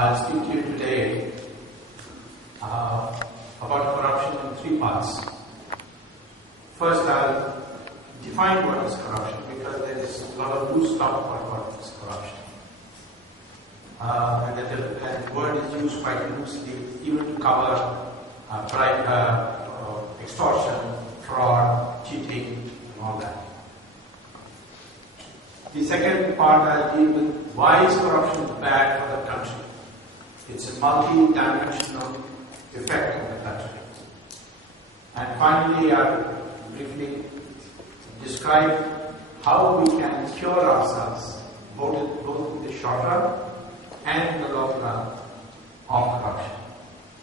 I'll speak to you today about corruption in three parts. First, I'll define what is corruption because there is a lot of loose talk about what is corruption. And the word is used quite loosely even to cover extortion, fraud, cheating, and all that. The second part I'll deal with why is corruption bad for the country. It's a multi-dimensional effect on the country. And finally, I'll briefly describe how we can cure ourselves, both in the short run and in the long run, of corruption.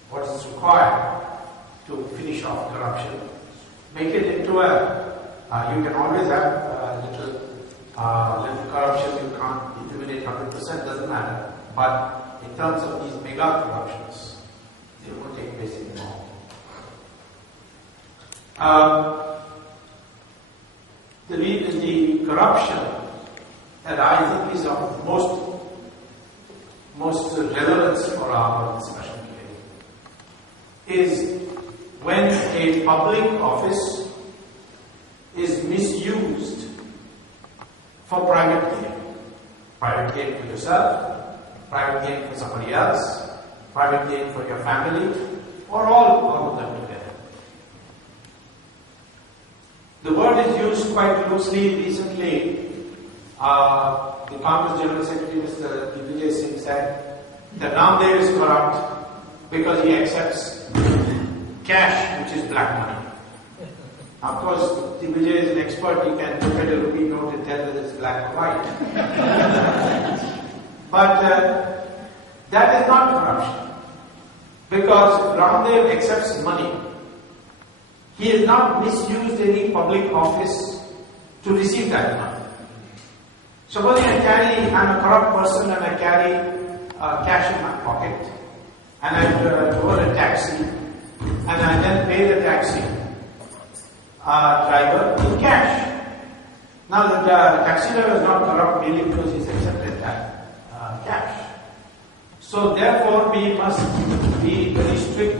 What is required to finish off corruption? Make it into you can always have little corruption, you can't eliminate 100%, doesn't matter. But in terms of these mega corruptions, they won't take place anymore. The corruption that I think is of most relevance for our discussion today is when a public office is misused for private gain. Private gain for yourself, private gain for somebody else, private gain for your family, or all of them together. The word is used quite loosely recently. The Congress General Secretary, Mr. Vijay Singh, said that Ramdev is corrupt because he accepts cash, which is black money. Of course, Vijay is an expert, he can look at a rupee note and tell whether it's black or white. But that is not corruption. Because if Ramdev accepts money, he has not misused any public office to receive that money. Suppose I'm a corrupt person and I carry cash in my pocket and I told a taxi and I then pay the taxi driver in cash. Now the taxi driver is not corrupt merely because he's accepted that cash. So therefore we must be very strict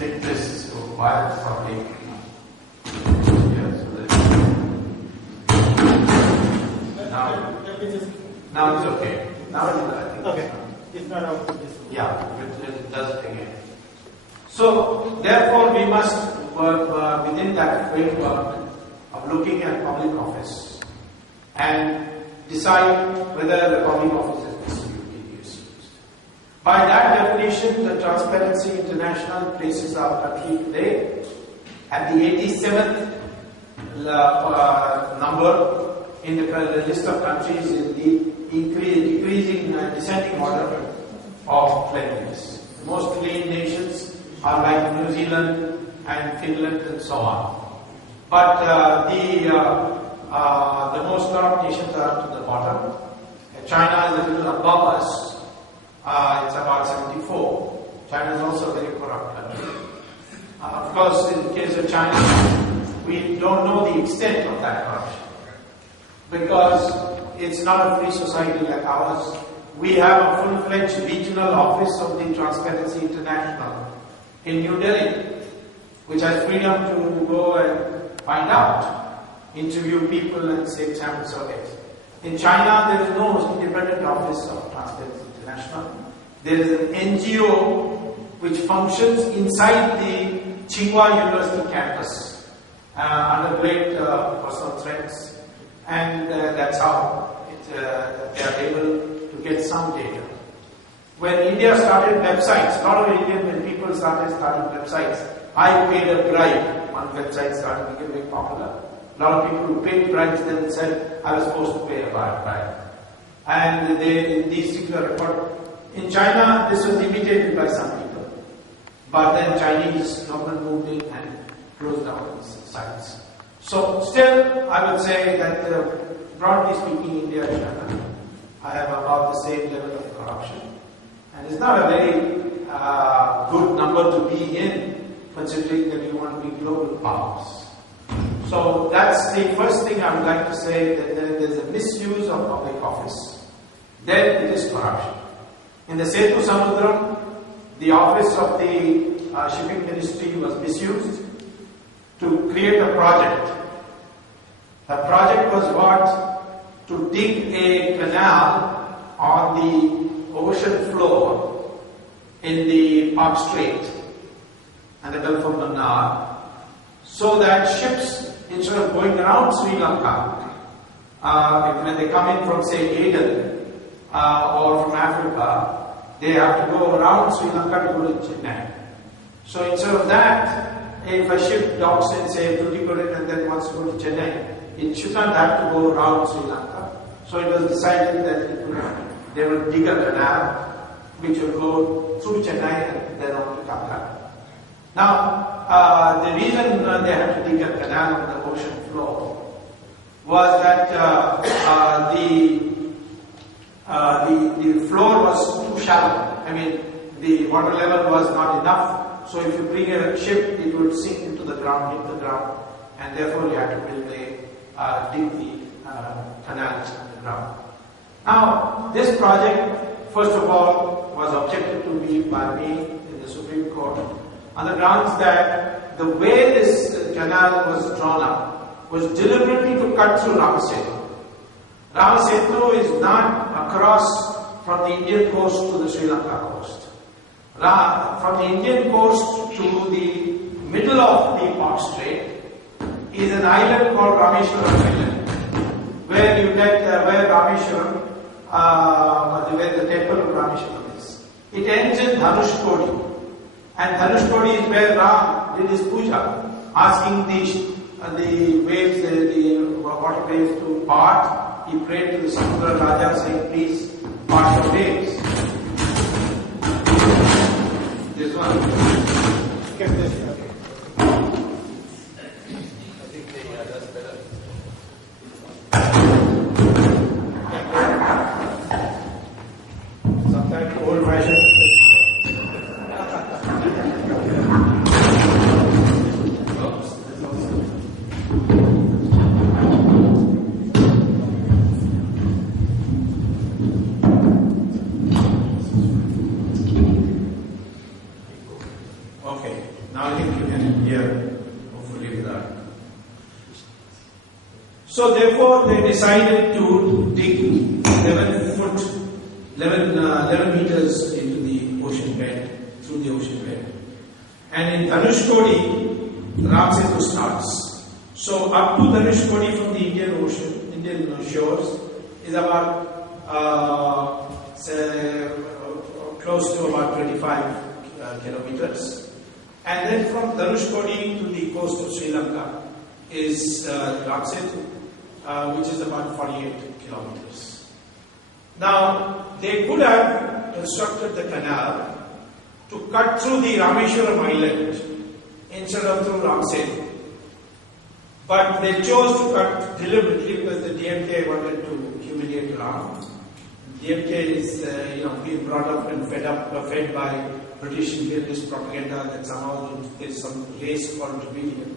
with this violence public. Now it's okay. Now I think okay. It's not out of this. Yeah, it does it again. So therefore we must work within that framework of looking at public office and decide whether the public office is misused. By that definition, the Transparency International places our country today at the 87th number in the list of countries in the decreasing descending order of cleanliness. The most clean nations are like New Zealand and Finland and so on. But the most corrupt nations are to the bottom. China is a little above us. It's about 74. China is also a very corrupt country. Of course, in the case of China, we don't know the extent of that corruption. Because it's not a free society like ours. We have a full-fledged regional office of the Transparency International in New Delhi, which has freedom to go and find out, interview people and take sample surveys. In China, there is no independent office of Transparency International. There is an NGO which functions inside the Tsinghua University campus under great personal threats. And that's how they are able to get some data. When India started websites, a lot of Indian people starting websites, I paid a bribe. One website started becoming popular. A lot of people who paid bribes then said, I was supposed to pay a bribe. And these particular report. In China, this was imitated by some people. But then Chinese government moved in and closed down these sites. So still, I would say that broadly speaking, India and China have about the same level of corruption. And it's not a very good number to be in, considering that you want to be global powers. So that's the first thing I would like to say, that there's a misuse of public office. Then it is corruption. In the Setu Samudram, the office of the shipping ministry was misused to create a project. The project was what? To dig a canal on the ocean floor in the Park Strait and the Gulf of Mannar, so that ships, instead of going around Sri Lanka, when they come in from, say, Aden or from Africa, they have to go around Sri Lanka to go to Chennai. So instead of that, if a ship docks in, say, Tuticorin and then wants to go to Chennai, it should not have to go around Sri Lanka. So it was decided that they would dig a canal which will go through Chennai and then on to Kandahar. Now, the reason they had to dig a canal on the ocean floor was that the floor was too shallow. I mean, the water level was not enough. So if you bring a ship, it would sink into the ground, hit the ground, and therefore you had to build dig the canals on the ground. Now, this project, first of all, was objected to by me in the Supreme Court on the grounds that the way this canal was drawn up was deliberately to cut through Ramasetu. Ramasetu is not across from the Indian coast to the Sri Lanka coast. From the Indian coast to the middle of the Park Strait is an island called Rameshwaram Island, where you get where Rameshwaram, where the temple of Rameshwaram is. It ends in Dhanushkodi, and Dhanushkodi is where Ram did his puja, asking the waves, the water waves to part. He prayed to the Samudra Raja, saying, "Please part the waves." This one. Get this. Okay. I think that's better. Sometimes old-fashioned. So therefore they decided to dig 11 meters into the ocean bed, through the ocean bed. And in Dhanushkodi, Ramsetu starts. So up to Dhanushkodi from the Indian shores is about, close to about 25 kilometers. And then from Dhanushkodi to the coast of Sri Lanka is Ramsetu, which is about 48 kilometers. Now, they could have constructed the canal to cut through the Rameshwaram Island instead of through Ramsetu. But they chose to cut deliberately because the DMK wanted to humiliate Ram. DMK is, being brought up and fed by British imperialist propaganda that somehow there is some race called Dravidian,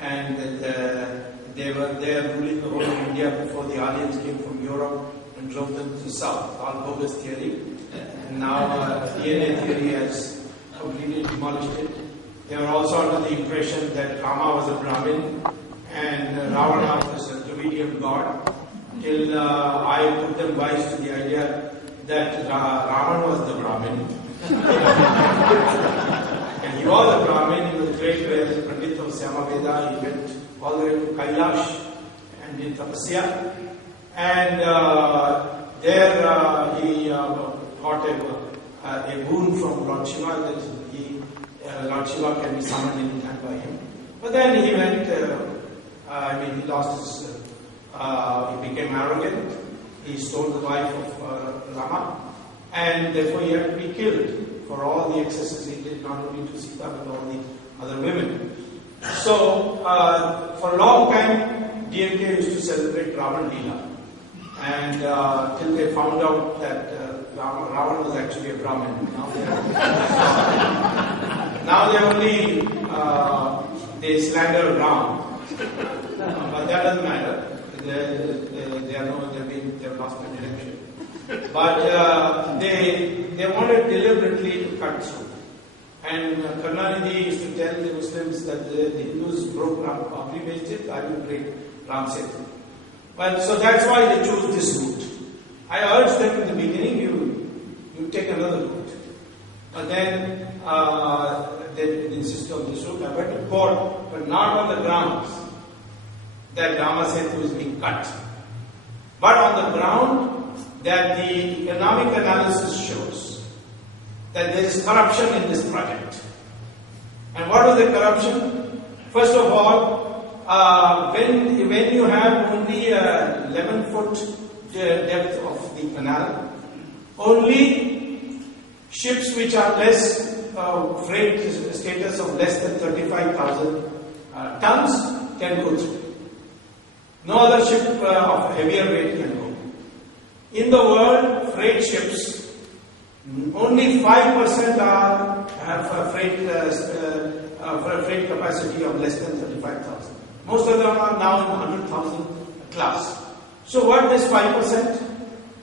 and that they were there ruling the whole of India before the Aryans came from Europe and drove them to the south. All bogus theory. And now DNA theory has completely demolished it. They were also under the impression that Rama was a Brahmin and Ravana was a Dravidian god, till I put them wise to the idea that Ravan was the Brahmin. And he was a Brahmin, he was a great Pandit of Samaveda. He went all the way to Kailash and did tapasya. And there he got a boon from Lord Shiva that Lord Shiva can be summoned any time by him. But then he went, he lost his, he became arrogant. He stole the wife of Rama, and therefore he had to be killed for all the excesses he did, not only to Sita but all the other women. So, for a long time, DMK used to celebrate Ravan Leela, and till they found out that Ravan was actually a Brahmin. Now they only they slander Ram, but that doesn't matter. They have lost their direction. But they they wanted deliberately to cut through. And Karnanidhi used to tell the Muslims that the Hindus broke Babri Masjid, I will break Ram Setu. Well, so that's why they chose this route. I urged them in the beginning, you take another route. But then they insisted on this route. I went to court, but not on the grounds that Rama Setu is being cut, but on the ground that the economic analysis shows that there is corruption in this project. And what is the corruption? First of all, when you have only 11-foot depth of the canal, only ships which are less freight status of less than 35,000 tons can go through. No other ship of heavier weight can go. In the world, freight ships, only 5% have a freight capacity of less than 35,000. Most of them are now in 100,000 class. So what is 5%?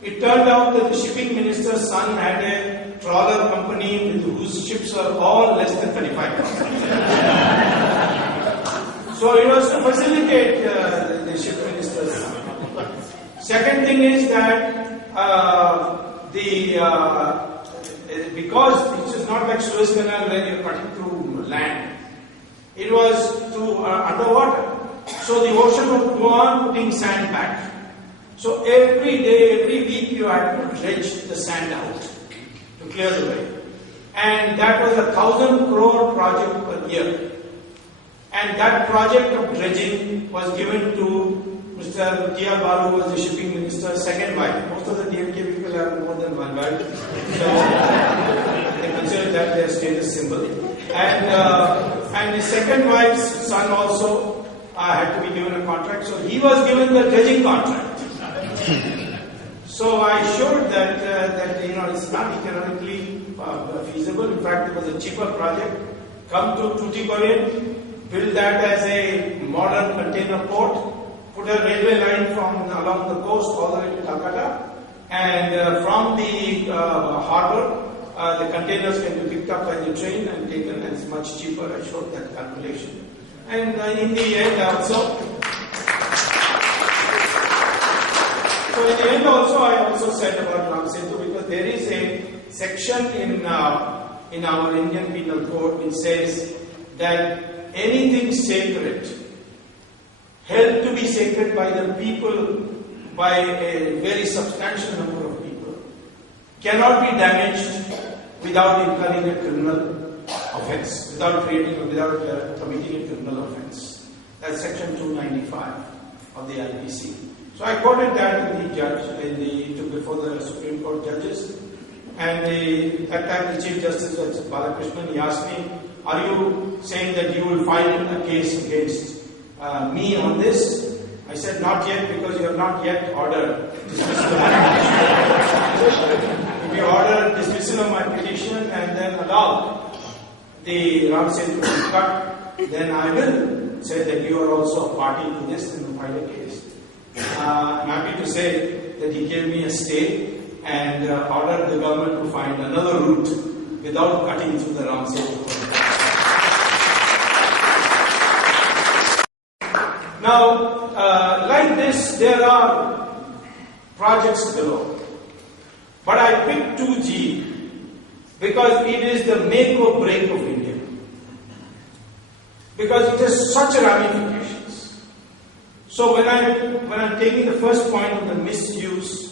It turned out that the shipping minister's son had a trawler company whose ships were all less than 35,000. So it was to facilitate the ship minister's son. Second thing is that because it is not like Suez Canal where you are cutting through land, it was underwater. So the ocean would go on putting sand back. So every day, every week you had to dredge the sand out to clear the way. And that was a 1,000 crore project per year. And that project of dredging was given to Mr. T.R. Balu, who was the shipping minister's second wife. Most of the DMK people have more than one wife. So they consider that their status symbol. And the second wife's son also had to be given a contract. So he was given the dredging contract. So I showed that it's not economically feasible. In fact, it was a cheaper project. Come to Tuticorin, build that as a modern container port, put a railway line from along the coast all the way to Calcutta, and from the harbour, the containers can be picked up by the train and taken, and it's much cheaper. I showed that calculation. And in the end also, I also said about Ram Setu, because there is a section in our Indian Penal Code which says that anything sacred, held to be sacred by the people, by a very substantial number of people, cannot be damaged without incurring a criminal offence, without committing a criminal offence. That's section 295 of the IPC. So I quoted that to the judge before the Supreme Court judges, and that time the Chief Justice was Balakrishnan. He asked me, "Are you saying that you will file a case against me on this?" I said, "Not yet, because you have not yet ordered dismissal of my petition. If you order dismissal of my petition and then allow the Ram Setu to be cut, then I will say that you are also a party to this and file a case." I'm happy to say that he gave me a stay and ordered the government to find another route without cutting through the Ram Setu. Now, like this, there are projects below. But I picked 2G because it is the make or break of India. Because it has such ramifications. So when I'm taking the first point on the misuse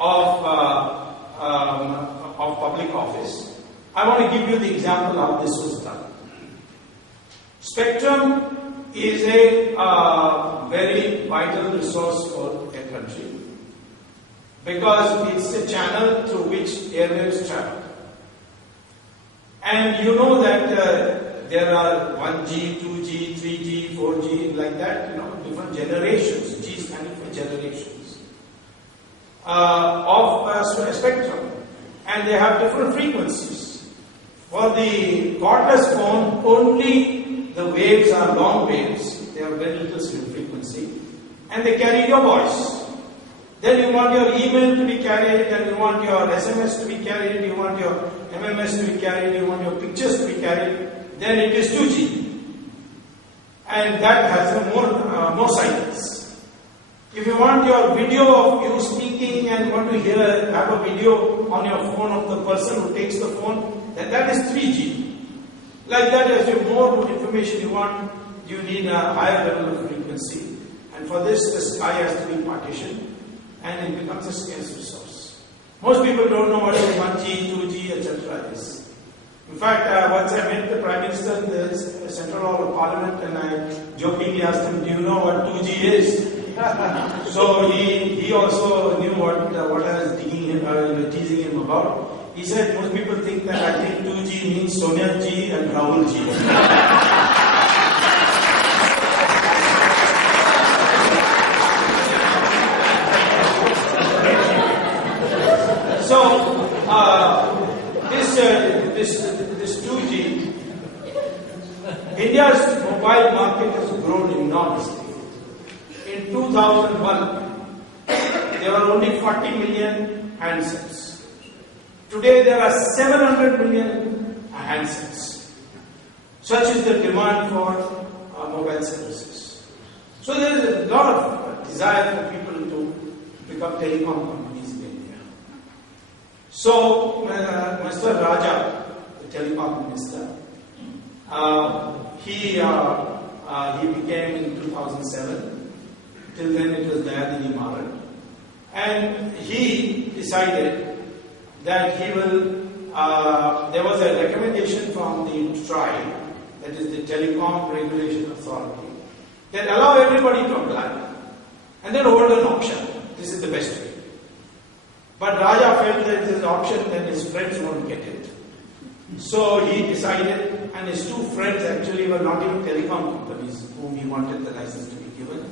of public office, I want to give you the example how this was done. Spectrum is a very vital resource for a country because it's a channel through which airwaves travel. And you know that there are 1G, 2G, 3G, 4G, like that, different generations, G standing for generations, of spectrum. And they have different frequencies. For the cordless phone, only the waves are long waves. They have very little frequency. And they carry your voice. Then you want your email to be carried, and you want your SMS to be carried, you want your MMS to be carried, you want your pictures to be carried, then it is 2G. And that has more cycles. If you want your video of you speaking and want to have a video on your phone of the person who takes the phone, then that is 3G. Like that, as you more information you want, you need a higher level of frequency. And for this, the sky has to be partitioned, and it becomes a scarce resource. Most people don't know what 1G, 2G, etc. is. In fact, once I met the Prime Minister in the Central Hall of Parliament, and I jokingly asked him, "Do you know what 2G is?" So he also knew what I was teasing him about. He said, "Most people think that I think 2G means Sonia G and Rahul G." So this 2G, India's mobile market has grown enormously. In 2001, there were only 40 million handsets. Today there are 700 million handsets. Such is the demand for mobile services. So there is a lot of desire for people to become telecom companies in India. So Mr. Raja, the telecom minister, he became in 2007. Till then it was Dayadini Maran. And he decided that he will, there was a recommendation from the TRAI, that is the Telecom Regulation Authority, that allow everybody to apply and then hold an auction. This is the best way. But Raja felt that this is an auction, then his friends won't get it. So he decided, and his two friends actually were not even telecom companies whom he wanted the license to be given.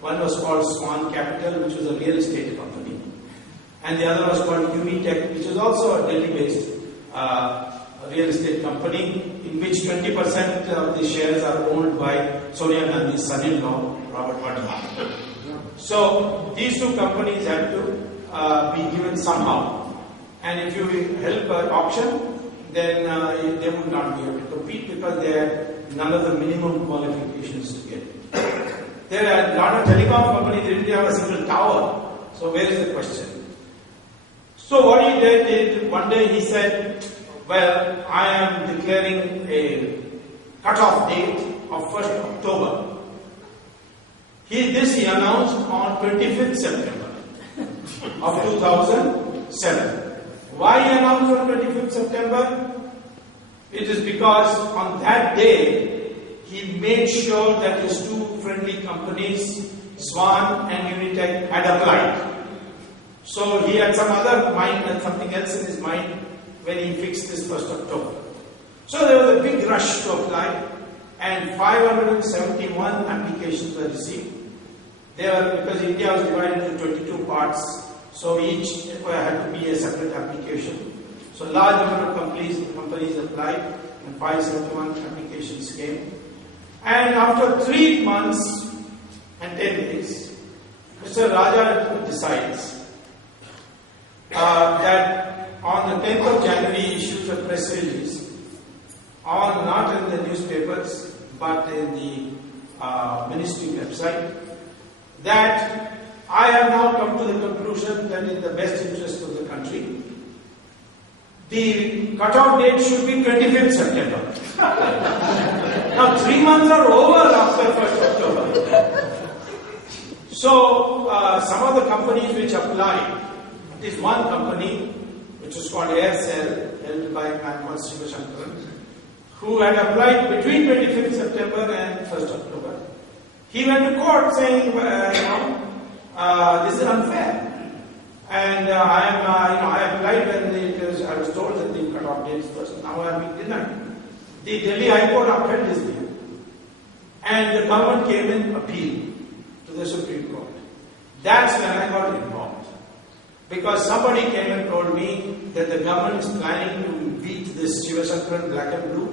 One was called Swan Capital, which was a real estate company, and the other was called Unitech, which was also a Delhi-based real estate company, in which 20% of the shares are owned by Sonia Gandhi's son-in-law, Robert Vadra. So these two companies had to be given somehow, and if you help an auction, then they would not be able to compete because they had none of the minimum qualifications to get it. There are a lot of telecom companies, they didn't have a single tower. So where is the question? So what he did, one day he said, well, I am declaring a cut-off date of 1st October. He announced on 25th September of 2007. Why he announced on 25th September? It is because on that day, he made sure that his two friendly companies, Swan and Unitech, had applied. So he had some other mind and something else in his mind when he fixed this 1st October. So there was a big rush to apply, and 571 applications were received. Because India was divided into 22 parts, so each had to be a separate application. So large number of companies applied, and 571 applications came. And after 3 months and 10 days, Mr. Raja decides that on the 10th of January he issues a press release, not in the newspapers but in the ministry website, that I have now come to the conclusion that in the best interest of the country, the cut-off date should be 25th September. Now 3 months are over after 1st October. So some of the companies which applied, it is one company which is called Aircell, held by a man called Subramanian, who had applied between 25th September and 1st October. He went to court saying, this is unfair. And I applied when I was told that the cut-off date is first. Now I have been denied. The Delhi High Court upheld this deal. And the government came in appeal to the Supreme Court. That's when I got involved. Because somebody came and told me that the government is planning to beat this Shivashankran black and blue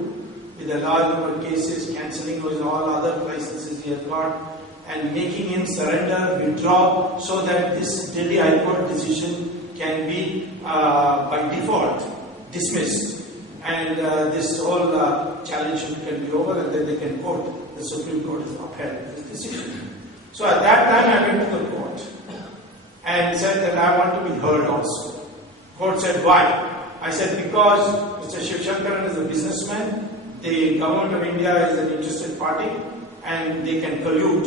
with a large number of cases, cancelling all other licenses he has got, and making him surrender, withdraw, so that this Delhi High Court decision can be by default dismissed, and this whole challenge can be over, and then they can quote the Supreme Court has upheld this decision. So at that time I went to the court and said that I want to be heard also. Court said, why? I said, because Mr. Shivshankaran is a businessman, the government of India is an interested party, and they can collude.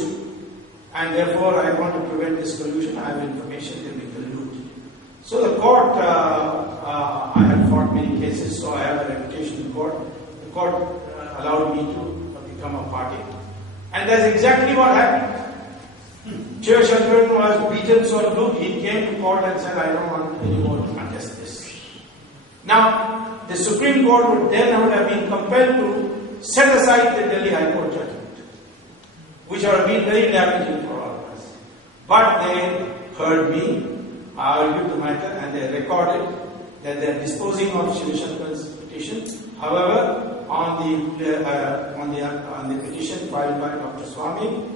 And therefore, I want to prevent this collusion. I have information they may collude. So the court, I have fought many cases, so I have a reputation in court. The court allowed me to become a party. And that's exactly what happened. Shivshankaran was beaten so look, he came to court and said, I don't want anymore to contest this. Now, the Supreme Court would have been compelled to set aside the Delhi High Court judgment, which would have been very damaging for all of us. But they heard me, argued the matter, and they recorded that they are disposing of Shivshankaran's petition. However, on the petition filed by Dr. Swamy,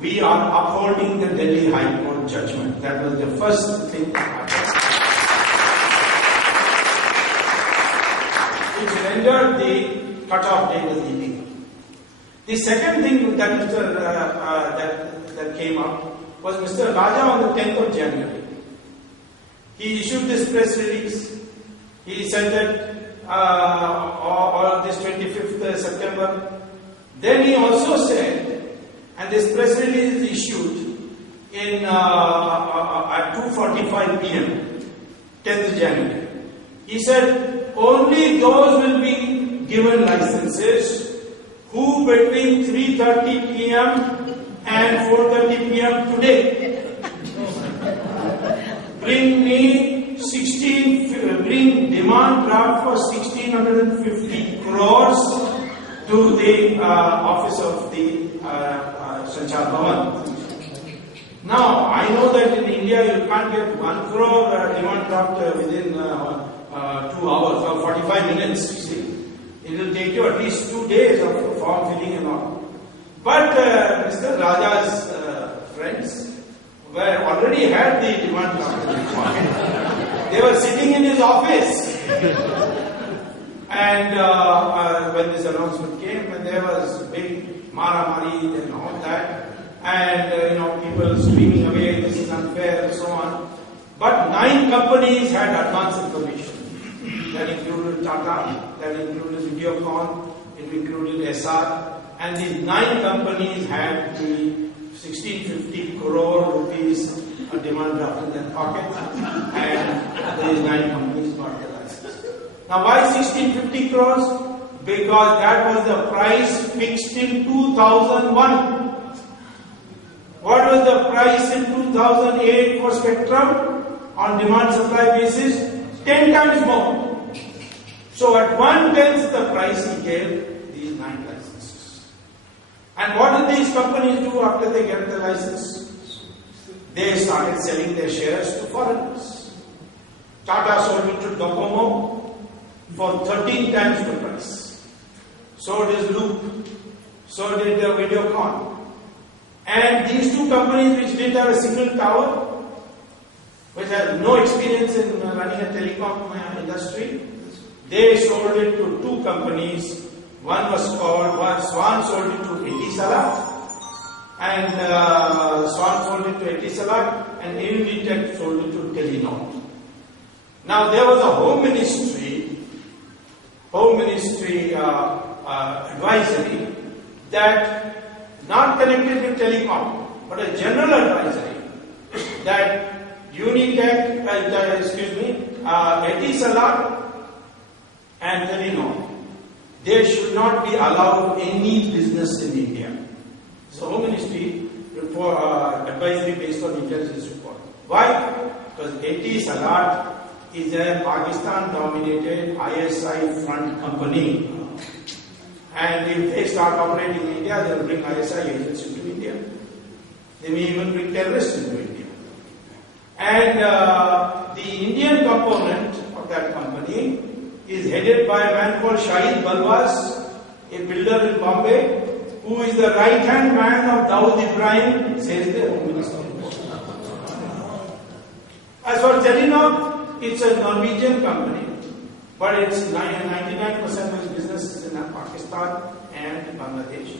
we are upholding the Delhi High Court judgment. That was the first thing that happened. Which rendered the cut-off date as illegal. The second thing that that came up was Mr. Raja on the 10th of January. He issued this press release. He sent it on this 25th September. Then he also said, and this press release is issued in at 2:45 p.m. 10th January. He said, only those will be given licenses who between 3:30 p.m. and 4:30 p.m. today bring demand draft for 1,650 crores to the office of the Sanchar Bhavan. Now, I know that in India you can't get 1 crore demand draft within 2 hours or 45 minutes, you see. It will take you at least 2 days of form filling and all. But Mr. Raja's friends already had the demand draft. They were sitting in his office. And when this announcement came, and there was big mara-mari and all that, and people screaming away, this is unfair and so on. But 9 companies had advance information. That included Tata, that included Videocon, it included SR, and these 9 companies had the 1,650 crore rupees demand draft in their pocket, and these 9 companies got the license. Now, why 1,650 crores? Because that was the price fixed in 2001. What was the price in 2008 for spectrum on demand supply basis? 10 times more. So at 1/10 the price he gave these 9 licenses. And what did these companies do after they get the license? They started selling their shares to foreigners. Tata sold it to Docomo for 13 times the price. So did Loop. So did Videocon. And these 2 companies which didn't have a single tower, which had no experience in running a telecom industry, they sold it to 2 companies. One Swan sold it to Etisalat, and and Unitech sold it to Telenor. Now there was a Home Ministry advisory that not connected with telecom, but a general advisory that Unitech, Etisalat and Telenor, they should not be allowed any business in India. So Home Ministry report, advisory based on intelligence report. Why? Because Etisalat is a Pakistan-dominated ISI front company. And if they start operating in India, they will bring ISI agents into India. They may even bring terrorists into India. And the Indian component of that company is headed by a man called Shahid Balwas, a builder in Bombay, who is the right-hand man of Dawood Ibrahim, says the Home Minister. As for Telenor, it's a Norwegian company, but it's 99% of its business is in Pakistan and Bangladesh.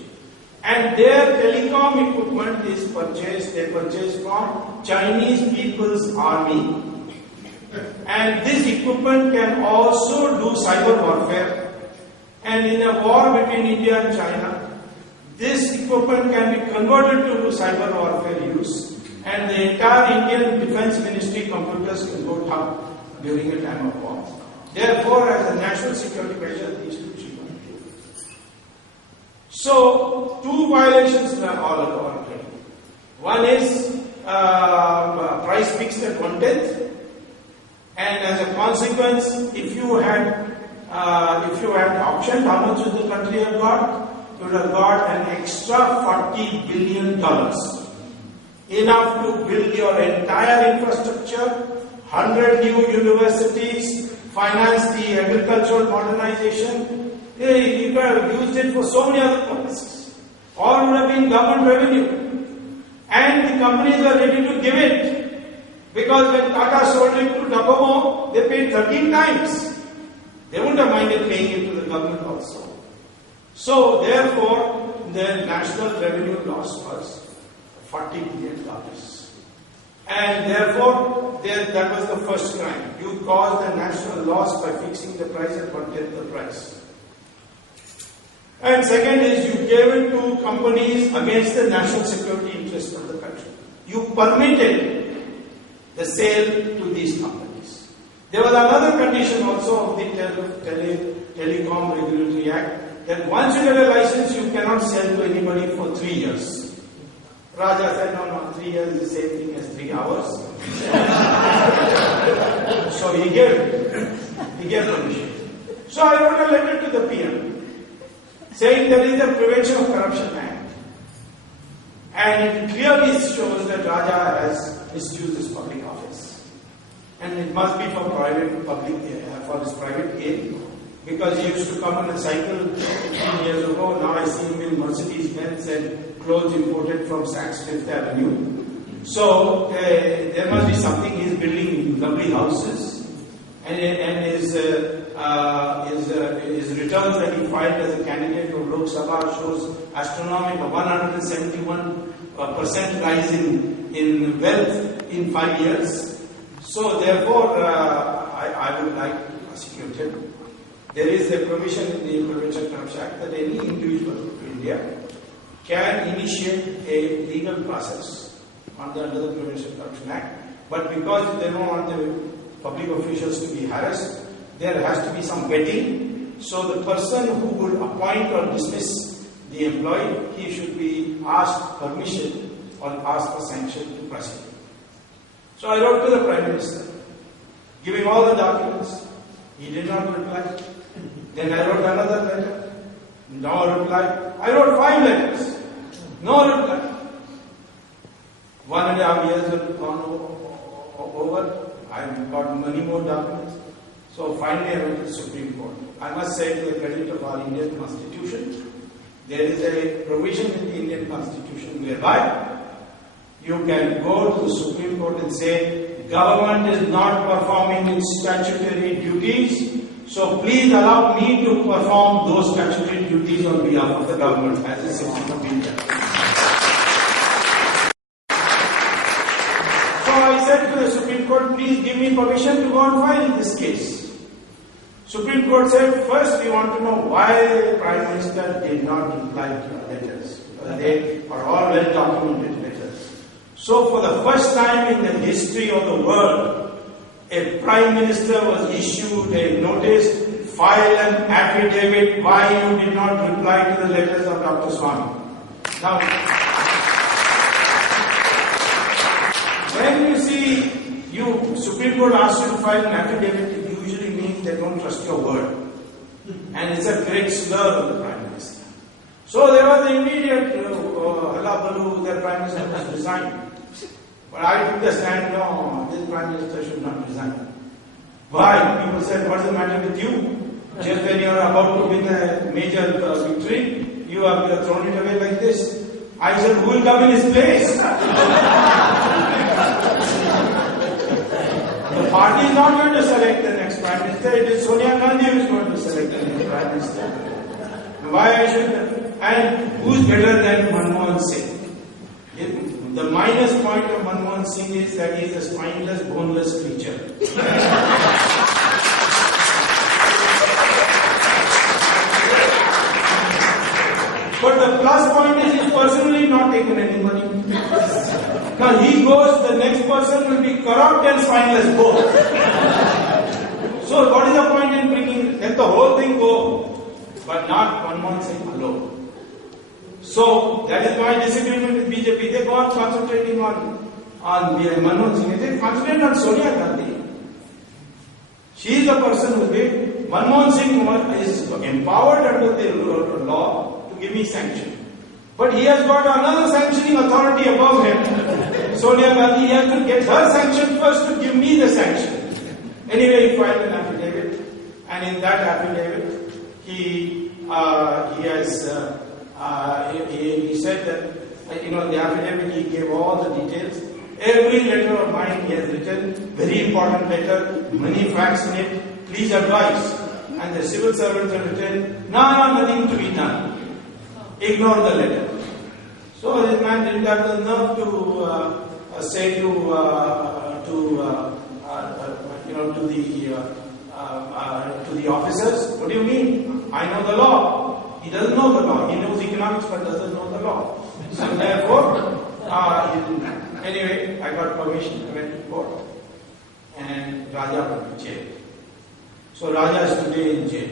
And their telecom equipment is purchased, they purchase from Chinese People's Army. And this equipment can also do cyber warfare. And in a war between India and China, this equipment can be converted to cyber warfare use. And the entire Indian Defense Ministry computers can go down during a time of war. Therefore, as a national security measure, these two should not be given. So, two violations are all already. One is price fixed at 1/10, and as a consequence, if you had auctioned how much would the country have got? You would have got an extra $40 billion. Enough to build your entire infrastructure, 100 new universities, finance the agricultural modernization. You could have used it for so many other purposes. All would have been government revenue. And the companies are ready to give it. Because when Tata sold it to Docomo, they paid 13 times. They wouldn't have minded paying it to the government also. So, therefore, the national revenue loss was $40 billion. And therefore, that was the first crime. You caused a national loss by fixing the price at 1/10 the price. And second is you gave it to companies against the national security interest of the country. You permitted the sale to these companies. There was another condition also of the Telecom Regulatory Act that once you get a license, you cannot sell to anybody for 3 years. Raja said, no, 3 years is the same thing as 3 hours. So he gave permission. So I wrote a letter to the PM saying there is a Prevention of Corruption Act. And it clearly shows that Raja has misused his public office. And it must be for for his private gain. Because he used to come on a cycle 15 years ago, now I see him in Mercedes-Benz and clothes imported from Saks Fifth Avenue. So there must be something. He's building lovely houses, and his returns that he filed as a candidate for Lok Sabha shows astronomical 171% rise in wealth in 5 years. So therefore, I would like to prosecute him. There is a provision in the Prevention of Corruption Act that any individual in India can initiate a legal process under the Prevention of Corruption Act, but because they don't want the public officials to be harassed, there has to be some vetting. So the person who would appoint or dismiss the employee, he should be asked permission or asked for sanction to prosecute. So I wrote to the Prime Minister, giving all the documents. He did not reply. Then I wrote another letter. No reply. I wrote 5 letters. No reply. 1.5 years have gone over. I've got many more documents. So finally I went to the Supreme Court. I must say, to the credit of our Indian Constitution, there is a provision in the Indian Constitution whereby you can go to the Supreme Court and say, government is not performing its statutory duties, so please allow me to perform those statutory duties on behalf of the government as a citizen of India. So I said to the Supreme Court, please give me permission to go and file this case. Supreme Court said, first we want to know why the Prime Minister did not reply to our letters. They are all well documented letters. So for the first time in the history of the world, a Prime Minister was issued a notice, file an affidavit why you did not reply to the letters of Dr. Swamy. Now, when you see Supreme Court asks you to file an affidavit, it usually means they don't trust your word. And it's a great slur on the Prime Minister. So there was an immediate halabaloo, the Prime Minister was resigned. But I took the stand, no, this Prime Minister should not resign. Why? People said, what's the matter with you? Just when you are about to win a major victory, you have thrown it away like this. I said, who will come in his place? The party is not going to select the next Prime Minister. It is Sonia Gandhi who is going to select the next Prime Minister. Why I should? And who's better than Manmohan Singh? The minus point of Manmohan Singh is that he is a spineless, boneless creature. But the plus point is he's personally not taken any money. Now he goes, the next person will be corrupt and spineless both. So what is the point in bringing, let the whole thing go, but not Manmohan Singh alone. So that is my disagreement with BJP. They go on concentrating on Manmohan Singh. They concentrate on Sonia Gandhi. She is the person who did. Manmohan Singh is empowered under the law to give me sanction. But he has got another sanctioning authority above him. Sonia Gandhi, he has to get her sanction first to give me the sanction. Anyway, he filed an affidavit, and in that affidavit, he said that, the affidavit, he gave all the details. Every letter of mine he has written, very important letter, many facts in it, please advise. And the civil servants have written, nothing to be done. Ignore the letter. So this man didn't have the nerve to say to the officers, what do you mean? I know the law. He doesn't know the law. He knows economics but doesn't know the law. So therefore, anyway, I got permission. I went to court. And Raja went to jail. So Raja is today in jail.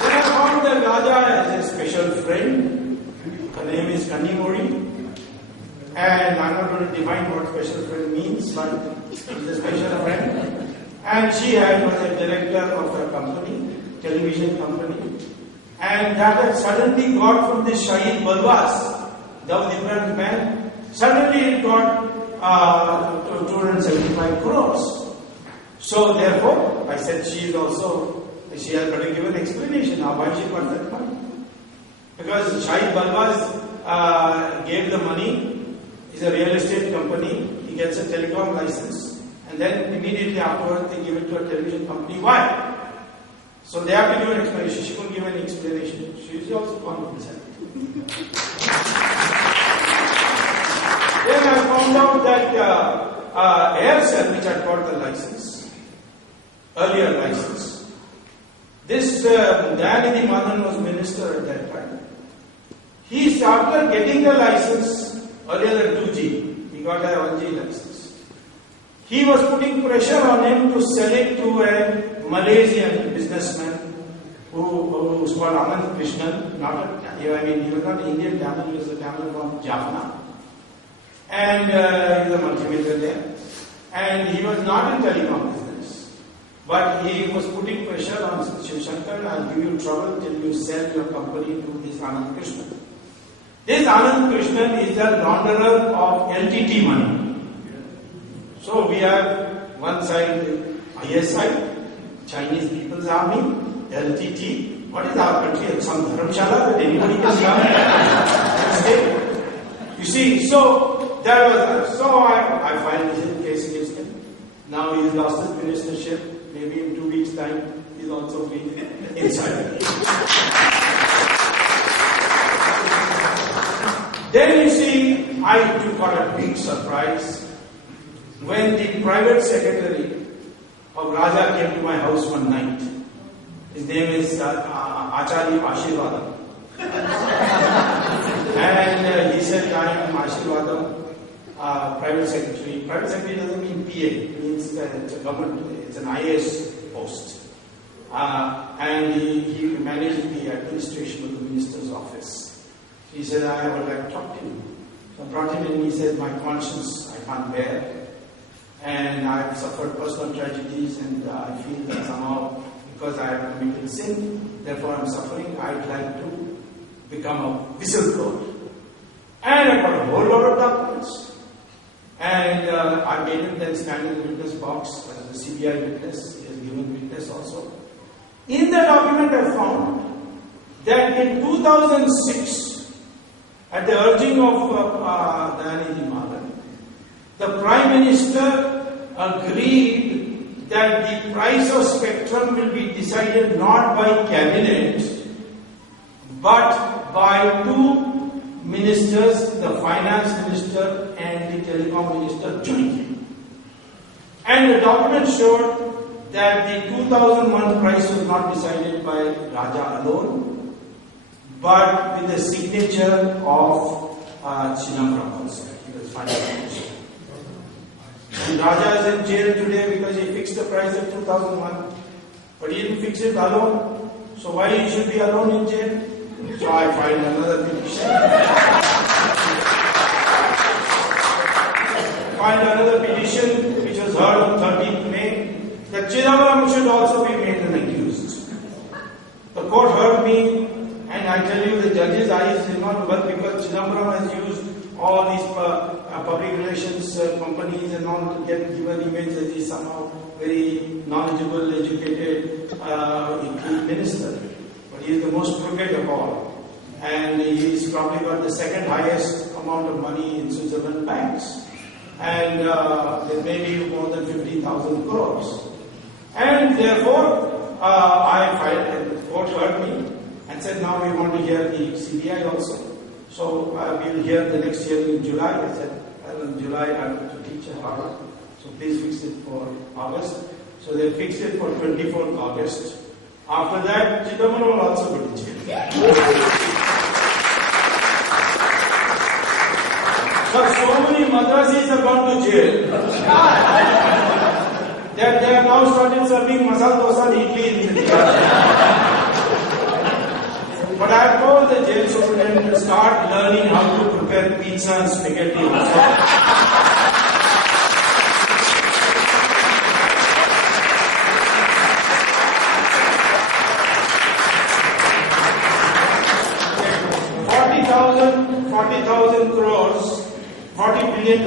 Then I found that Raja has a special friend. Her name is Kanimori. And I'm not going to define what special friend means, but she's a special friend. And she was a director of a company, television company. And that had suddenly got from this Shahid Balwas, Daud Ibrahim's man, suddenly it got 275 crores. So therefore, I said she has got to give an explanation now why she got that money. Because Shahid Balwas gave the money. It's a real estate company. He gets a telecom license. And then immediately afterwards they give it to a television company. Why? So they have to give an explanation. She couldn't give any explanation. She is also confident. Then I found out that Aircel, which had got the license, earlier license, this Dayanidhi Madan was minister at that time. He started getting the license earlier than 2G. He got a 1G license. He was putting pressure on him to sell it to a Malaysian businessman who was called Anand Krishnan. He was not Indian Tamil, he was a Tamil from Jaffna. And he was a multi-millionaire. And he was not in telecom business. But he was putting pressure on Shiv Shankar, I'll give you trouble till you sell your company to this Anand Krishnan. This Anand Krishnan is the launderer of LTT money. So we have one side ISI, Chinese People's Army, LTT. What is our country? Some dharamshala that anybody can come. You see, so there was. So I filed his case against him. Now he's lost his ministership. Maybe in 2 weeks' time he's also been inside. Then you see, I too got a big surprise when the private secretary of Raja came to my house one night. His name is Acharya Ashirvadam. And he said, I am Ashirvadam, private secretary. Private secretary doesn't mean PA, it means it's a government, it's an IAS post. And he managed the administration of the minister's office. He said, I would like to talk to you. So I brought him in and he said, my conscience I can't bear. And I've suffered personal tragedies and I feel that somehow because I have committed sin, therefore I'm suffering, I'd like to become a whistleblower. And I got a whole lot of documents. And I made him then stand in the witness box as a CBI witness. He has given witness also. In the document I found that in 2006, at the urging of Dayanidhi Madan, the Prime Minister agreed that the price of spectrum will be decided not by cabinet but by two ministers, the finance minister and the telecom minister jointly. And the document showed that the 2001 price was not decided by Raja alone, but with the signature of Chidambaram also. He was finance minister. And Raja is in jail today because he fixed the price of 2001, but he didn't fix it alone. So why he should be alone in jail? So I find another petition. Which was heard on 13th May, that Chidambaram should also be made an accused. The court heard me, and I tell you, the judge's eyes did not work because Chidambaram has used all these public relations companies and all to get given image as he somehow very knowledgeable, educated minister. But he is the most crooked of all. And he's probably got the second highest amount of money in Switzerland banks. And there may be more than 50,000 crores. And therefore, I filed, and the court heard me and said, now we want to hear the CBI also. So we will hear the next hearing in July. I said, well, in July I have to teach at Harvard. So please fix it for August. So they fixed it for 24th August. After that, Chidambaram will also go to jail. So many Madrasis have gone to jail that they have now started serving masala dosa and idli in the But I have told the jail superintendent to start learning how to prepare pizza and spaghetti. $40,000 crores, $40 billion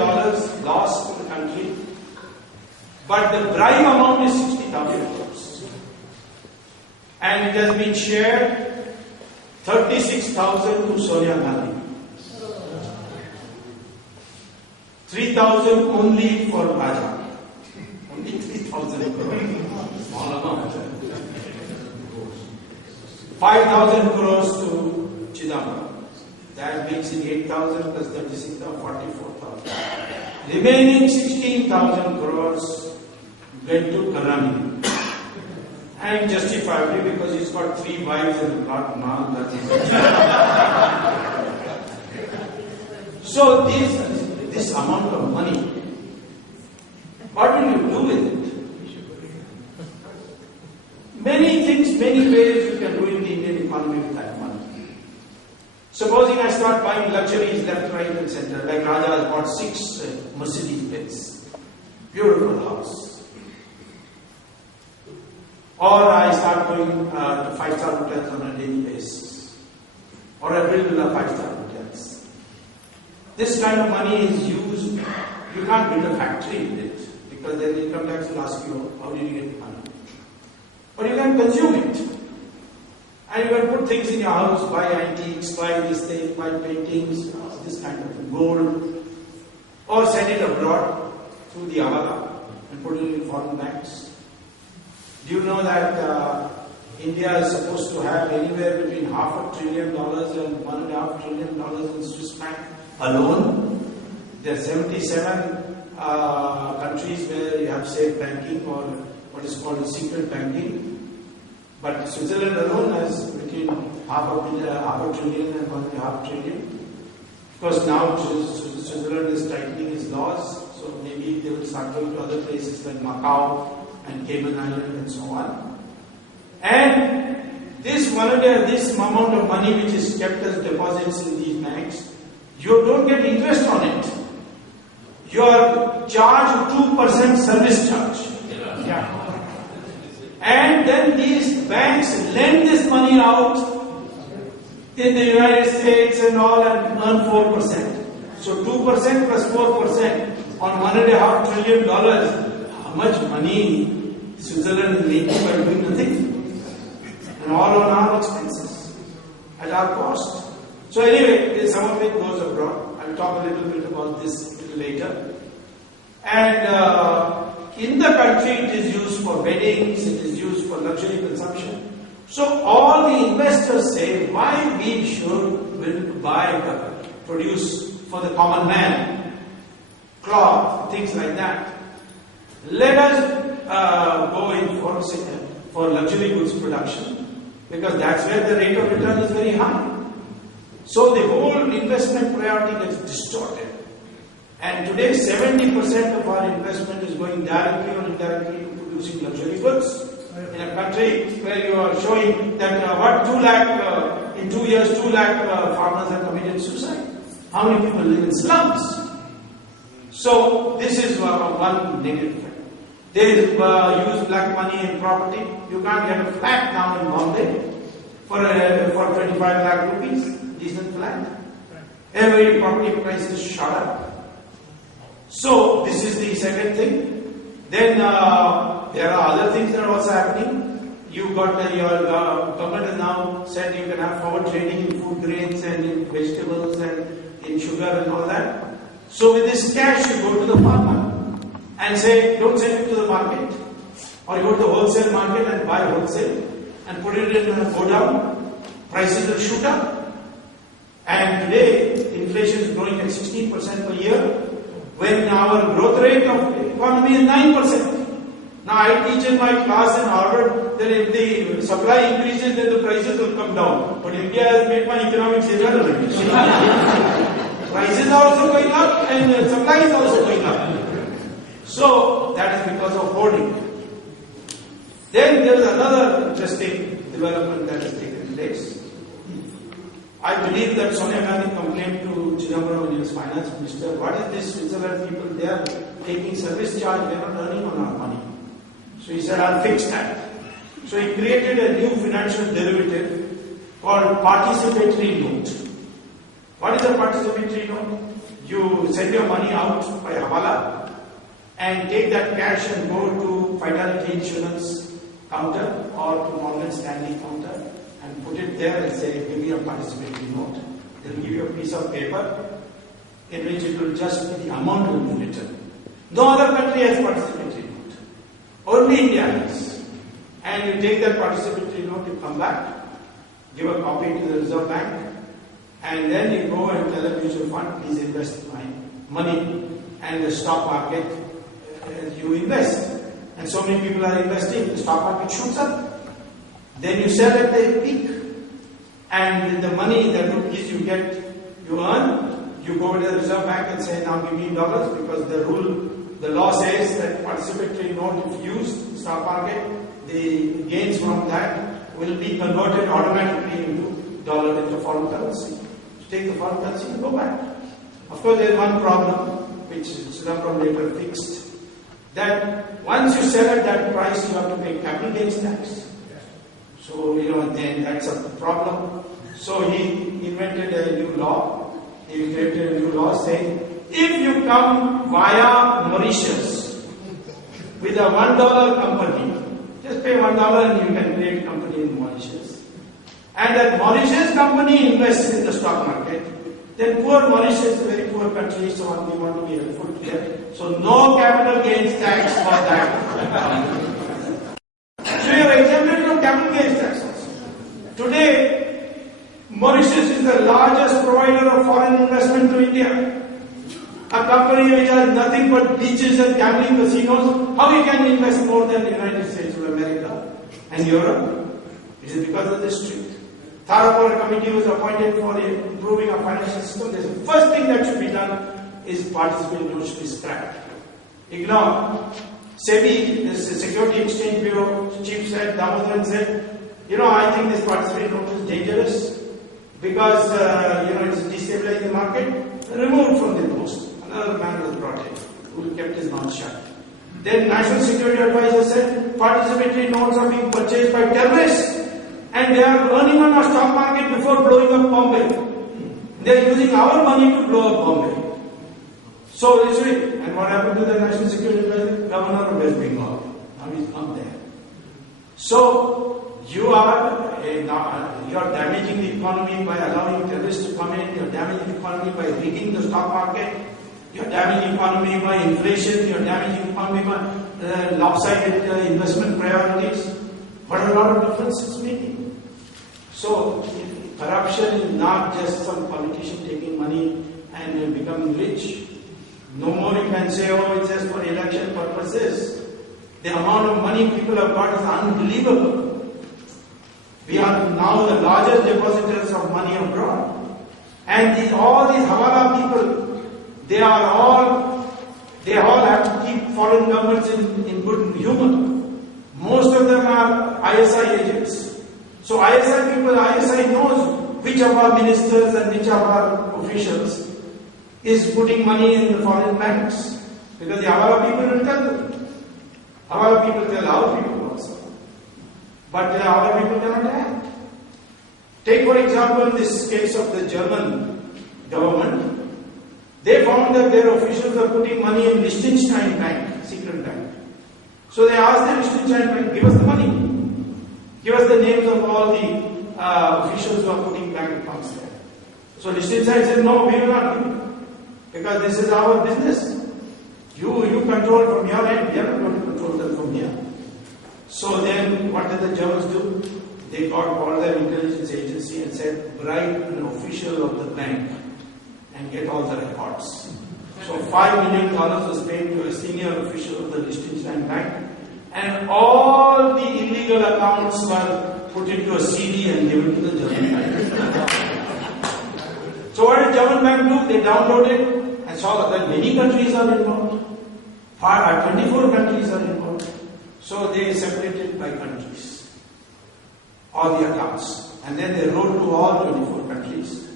lost to the country, but the bribe amount is 60,000 crores. And it has been shared 36,000 to Sonia Gandhi, 3,000 only for Raja, only 3,000 crores, small amount. 5,000 crores to Chidambaram. That makes it 8,000 plus 36,000, 44,000. Remaining 16,000 crores went to Karnamini. And justifiably because he's got 3 wives and a lot now. So this amount of money, what will you do with it? Many things, many ways you can do in the Indian economy with that money. Supposing I start buying luxuries left, right and center, like Raja has bought 6 Mercedes-Benz, beautiful house. Or I start going to 5-star hotels on a daily basis. Or I build 5-star hotels. This kind of money is used, you can't build a factory with it, because then the income tax will ask you, how did you get the money? But you can consume it. And you can put things in your house, buy antiques, buy this thing, buy paintings, this kind of gold, or send it abroad through the Avada and put it in foreign banks. Do you know that India is supposed to have anywhere between $500 billion and $1.5 trillion in Swiss franc alone? There are 77 countries where you have safe banking or what is called secret banking. But Switzerland alone has between $500 billion and $1.5 trillion. Of course, now Switzerland is tightening its laws, so maybe they will start going to other places like Macau and Cayman Island and so on. And this amount of money which is kept as deposits in these banks, you don't get interest on it. You are charged 2% service charge. Yeah. And then these banks lend this money out in the United States and all and earn 4%. So 2% plus 4% on $1.5 trillion. How much money Switzerland is making by doing nothing? and all on our expenses, at our cost. So anyway, some of it goes abroad. I'll talk a little bit about this a little later. And in the country it is used for weddings, it is used for luxury consumption. So all the investors say why we should produce for the common man, cloth, things like that. Let us go in for luxury goods production, because that's where the rate of return is very high. So the whole investment priority gets distorted. And today 70% of our investment is going directly or indirectly to producing luxury goods. In a country where you are showing that in 2 years 2 lakh farmers have committed suicide. How many people live in slums? So this is one negative factor. They use black money in property. You can't get a flat now in Bombay for 25 lakh rupees, decent flat. Every property price is shot up. So this is the second thing. Then there are other things that are also happening. You got your government has now said you can have forward trading in food grains and in vegetables and in sugar and all that. So with this cash you go to the farmer and say, don't send it to the market, or you go to the wholesale market and buy wholesale and put it in a godown. Prices will shoot up. And today inflation is growing at 16% per year, when our growth rate of economy is 9%. Now I teach in my class in Harvard that if the supply increases, then the prices will come down. But India has made my economics irrelevant. Prices are also going up and supply is also going up. So that is because of hoarding. Then there is another interesting development that has taken place. I believe that Sonia Gandhi complained to Chidambaram when he was finance minister, what is this Switzerland people, they are taking service charge, they are not earning on our money. So he said, I'll fix that. So he created a new financial derivative called participatory note. What is a participatory note? You send your money out by Hawala and take that cash and go to Fidelity Insurance counter or to Morgan Stanley counter and put it there and say, give me a participatory note. They'll give you a piece of paper in which it will just be the amount will be written. No other country has participatory note. Only India has. And you take that participatory note, you come back, give a copy to the Reserve Bank, and then you go and tell a mutual fund, please invest my money, and the stock market, you invest. And so many people are investing, the stock market shoots up. Then you sell at the peak, and the money, the rupees you get, you earn, you go to the Reserve Bank and say, now give me dollars, because the law says that participatory note, if used in the stock market, the gains from that will be converted automatically into dollar, into foreign currency. You take the foreign currency and go back. Of course, there is one problem, which Subramanian later fixed, that once you sell at that price, you have to pay capital gains tax. So, then that's a problem. So he invented a new law. He created a new law saying, if you come via Mauritius with a $1 company, just pay $1 and you can create a company in Mauritius. And that Mauritius company invests in the stock market, then poor Mauritius is a very poor country, so we want to be helpful to them. So no capital gains tax for that. So you are exempted from capital gains tax also. Today, Mauritius is the largest provider of foreign investment to India. A company which has nothing but beaches and gambling casinos, how you can invest more than the United States of America and Europe? It is because of this street. Tharapur committee was appointed for improving our financial system. The first thing that should be done is participatory notes should be scrapped. Ignore. SEBI, the Security Exchange Bureau chief said, Damodaran said, I think this participatory note is dangerous because, it's destabilizing the market. Removed from the post. Another man was brought in who kept his mouth shut. Then National Security Advisor said, participatory notes are being purchased by terrorists and they are earning on our stock market before blowing up Bombay. They are using our money to blow up Bombay. So this way, and what happened to the National Security Advisor? Governor of West Bengal. Now he's not there. So, you are damaging the economy by allowing terrorists to come in, you are damaging the economy by rigging the stock market, you are damaging the economy by inflation, you are damaging the economy by lopsided investment priorities. What a lot of difference it's making. So, corruption is not just some politician taking money and becoming rich. No more you can say, oh, it's just for election purposes. The amount of money people have got is unbelievable. We are now the largest depositors of money abroad. And all these Hawala people, they all have to keep foreign governments in good humor. Most of them are ISI agents. So ISI knows which of our ministers and which of our officials is putting money in the foreign banks. Because the Hawala people will tell them. Hawala people tell our people also. But our people cannot act. Take for example this case of the German government. They found that their officials are putting money in Liechtenstein bank, secret bank. So they asked the Liechtenstein bank, give us the money. Give us the names of all the officials who are putting bank accounts there. So Liechtenstein said, no, we will not give it. Because this is our business. You control from your end, we are not going to control them from here. So then, what did the Germans do? They called their intelligence agency and said, bribe an official of the bank and get all the records. So $5 million was paid to a senior official of the Liechtenstein bank, and all the illegal accounts were put into a CD and given to the German bank. So what did German bank do? They downloaded and saw that many countries are involved. 24 countries are involved. So they separated by countries, all the accounts. And then they wrote to all 24 countries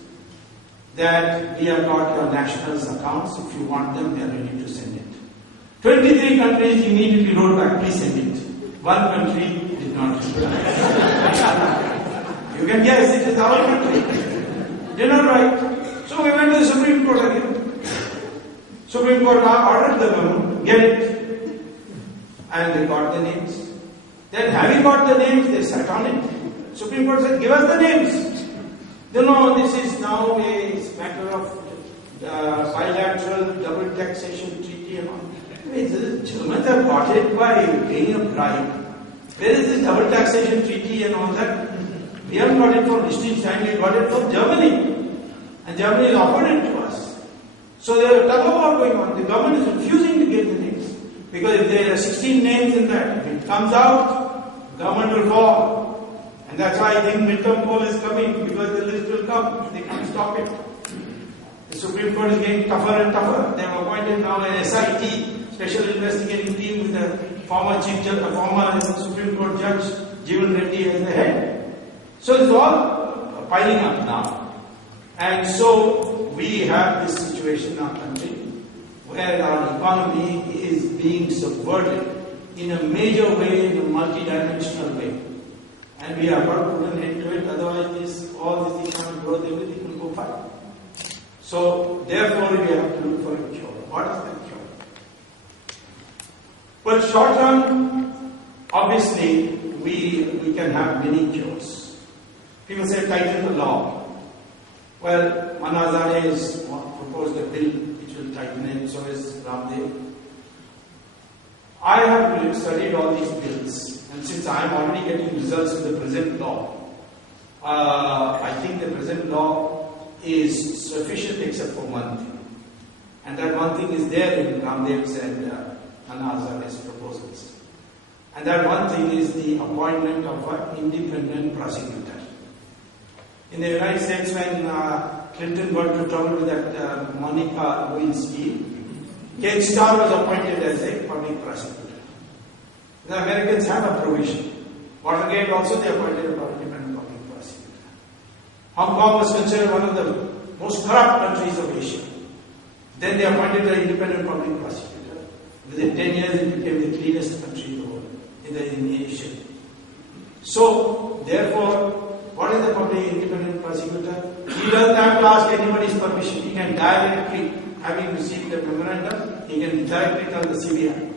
that we have got your nationals' accounts. If you want them, we are ready to send it. 23 countries immediately wrote back, please send it. One country did not reply. You can guess, it is our country. Did not write. So we went to the Supreme Court again. Supreme Court ordered the government, get it. And they got the names. Then having got the names, they sat on it. Supreme Court said, give us the names. They know this is now a matter of bilateral double taxation treaty and all. The Germans have got it by paying a bribe. Where is this double taxation treaty and all that? We haven't got it from Liechtenstein, we got it from Germany. And Germany has offered it to us. So there is a tug of war going on. The government is refusing to give the names. Because if there are 16 names in that, if it comes out, government will fall. And that's why I think midterm poll is coming, because the list will come. They can't stop it. The Supreme Court is getting tougher and tougher. They have appointed now an SIT, Special Investigating Team, with the former Supreme Court Judge Jeevan Reddy as the head. So it's all piling up now. And so we have this situation in our country where our economy is being subverted in a major way, in a multidimensional way. And we have got to put an end to it, otherwise all this economic growth, everything will go fine. So therefore we have to look for a cure. What is that cure? Well, short term, obviously we can have many cures. People say tighten the law. Well, Manazare has proposed a bill which will tighten it, so is Ramdev. I have studied all these bills, and since I am already getting results with the present law, I think the present law is sufficient except for one thing. And that one thing is there in Ramdev's and Anazare's proposals. And that one thing is the appointment of an independent prosecutor. In the United States, when Clinton got into trouble with that Monica Lewinsky, Ken Starr was appointed as a public prosecutor. The Americans have a provision. Watergate also, they appointed a independent public prosecutor. Hong Kong was considered one of the most corrupt countries of Asia. Then they appointed an independent public prosecutor. Within 10 years, it became the cleanest country in the world, in Asia. So, therefore, what is the public independent prosecutor? He doesn't have to ask anybody's permission. He can directly, having received the memorandum, he can directly tell the CBI,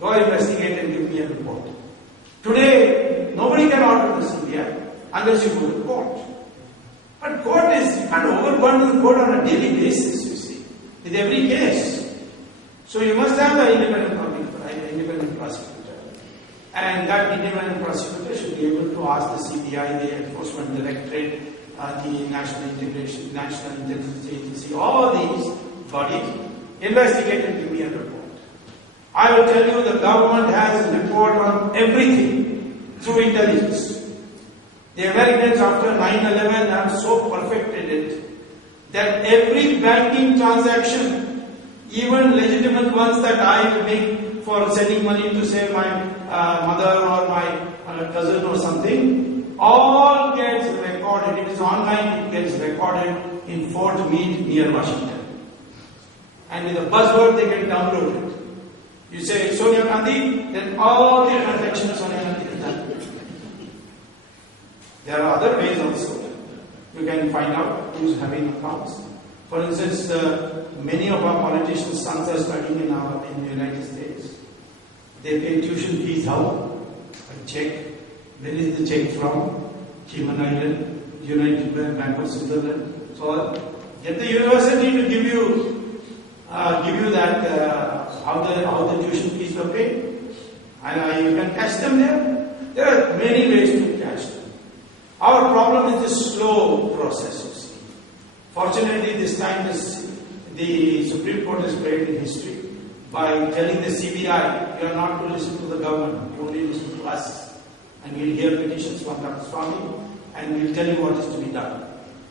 go investigate and give me a report. Today, nobody can order the unless you go to court. But court is, you can't overburden the court on a daily basis, you see, with every case. So you must have the independent prosecutor. And that independent prosecutor should be able to ask the CBI, the Enforcement Directorate, the National Intelligence Agency, all these bodies, investigate and give me a report. I will tell you the government has a report on everything through intelligence. The Americans after 9/11 have so perfected it that every banking transaction, even legitimate ones that I make for sending money to say my mother or my cousin or something, all gets recorded. It is online, it gets recorded in Fort Meade near Washington. And with a buzzword they can download it. You say Sonia Gandhi, then all the transactions of Sonia Gandhi is done. There are other ways also. You can find out who's having accounts. For instance, many of our politicians' sons are studying in the United States. They pay tuition fees how? A check. Where is the check from? Cayman Island, United Bank of Switzerland. So get the university to give you that how the tuition fees were paid, and you can catch them there. There are many ways to catch them. Our problem is the slow process, you see. Fortunately, this time the Supreme Court has played in history by telling the CBI, you are not to listen to the government, you only listen to us. And we'll hear petitions from Dr. Swamy, and we'll tell you what is to be done.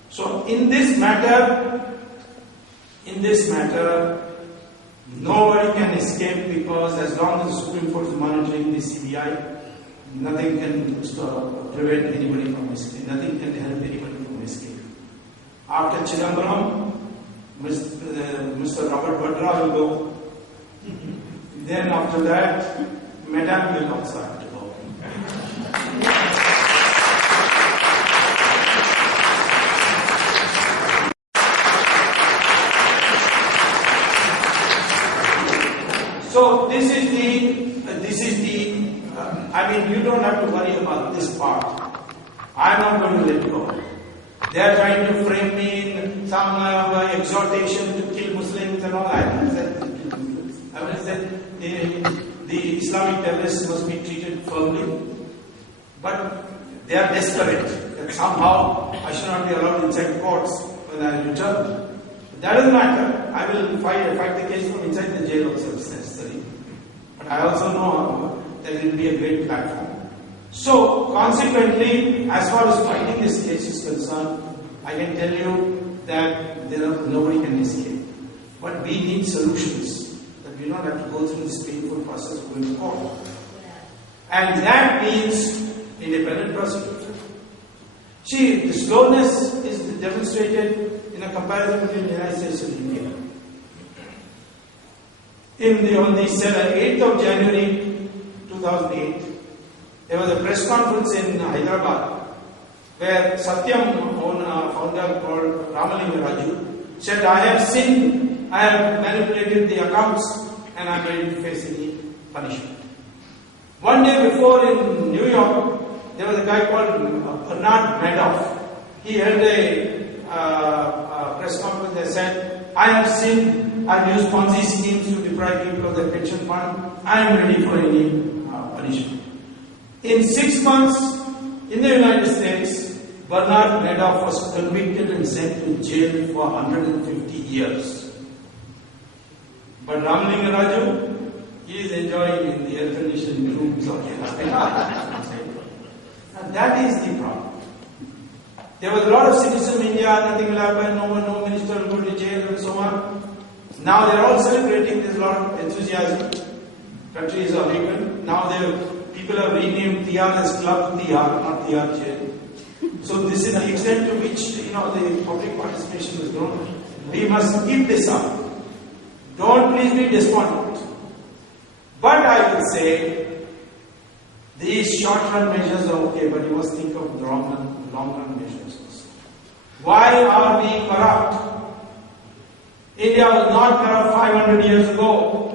So in this matter, nobody can escape, because as long as the Supreme Court is monitoring the CBI, nothing can prevent anybody from escaping. Nothing can help anybody from escaping. After Chidambaram, Mr. Robert Vadra will go. Then after that, Madame will also have to go. So this is the. You don't have to worry about this part. I'm not going to let go. They are trying to frame me in some exhortation to kill Muslims and all. I haven't said the Islamic terrorists must be treated firmly, but they are desperate that somehow I should not be allowed inside courts when I return. But that doesn't matter. I will fight the case from inside the jail also if it's necessary. But I also know that it will be a great platform. So, consequently, as far as fighting this case is concerned, I can tell you that nobody can escape. But we need solutions, that we don't have to go through this painful process of going to court. And that means independent prosecution. See, the slowness is demonstrated in a comparison between the United States and India. On the 8th of January 2008, there was a press conference in Hyderabad where Satyam founder called Ramalinga Raju said, I have sinned, I have manipulated the accounts, and I am ready to face any punishment. One day before in New York, there was a guy called Bernard Madoff. He held a press conference that said, I have sinned, I have used Ponzi schemes to deprive people of their pension fund, I am ready for any punishment. In 6 months, in the United States, Bernard Madoff was convicted and sent to jail for 150 years. But Ramalinga Raju, he is enjoying in the air-conditioned rooms of the And that is the problem. There was a lot of cynicism in India, nothing will happen, no minister will go to jail and so on. Now they are all celebrating, there's a lot of enthusiasm. Country is awakened. Now people have renamed TR as Club TR, not TR jail. So this is the extent to which the public participation has grown. We must keep this up. Don't please be despondent. But I will say, these short-run measures are okay, but you must think of long-run measures also. Why are we corrupt? India was not corrupt 500 years ago.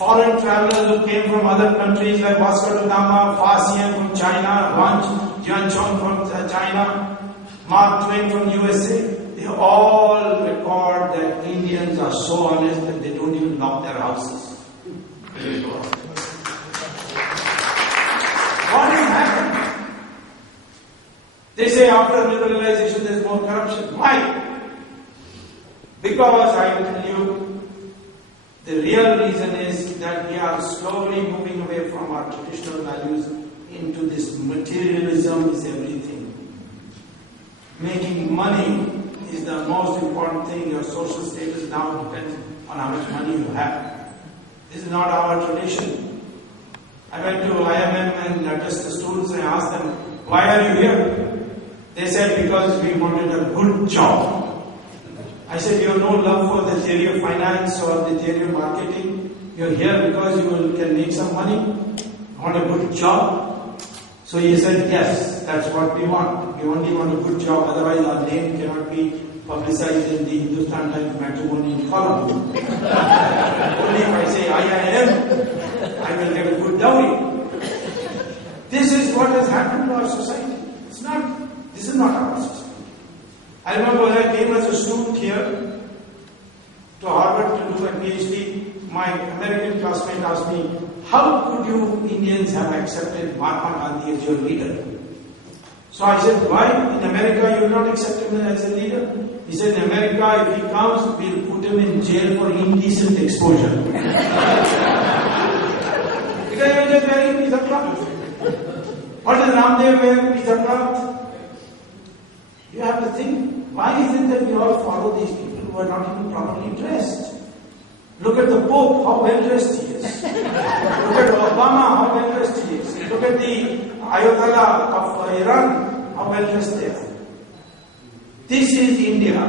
Foreign travelers who came from other countries like Vasco da Gama, Farsian from China, Yuan Chong from China, Mark Twain from USA, they all record that Indians are so honest that they don't even lock their houses. What has happened? They say after liberalization there is more corruption. Why? Because I will tell you, the real reason is that we are slowly moving away from our traditional values into this materialism is everything. Making money is the most important thing. Your social status now depends on how much money you have. This is not our tradition. I went to IMM and addressed the students and I asked them, why are you here? They said, because we wanted a good job. I said, you have no love for the theory of finance or the theory of marketing. You're here because you can make some money, want a good job. So he said, yes, that's what we want. We only want a good job, otherwise our name cannot be publicized in the Hindustan Times matrimonial column. Only if I say IIM, I will get a good dowry. This is what has happened to our society. This is not our society. I remember when I came as a student here to Harvard to do a PhD, my American classmate asked me, how could you Indians have accepted Mahatma Gandhi as your leader? So I said, why? In America you will not accept him as a leader? He said, in America if he comes, we'll put him in jail for indecent exposure. Because he was just wearing pizza cloth. What does Ramdev wear pizza cloth? You have to think, why is it that we all follow these people who are not even properly dressed? Look at the Pope, how well dressed he is. Look at Obama, how well dressed he is. Look at the Ayatollah of Iran, how well dressed they are. This is India,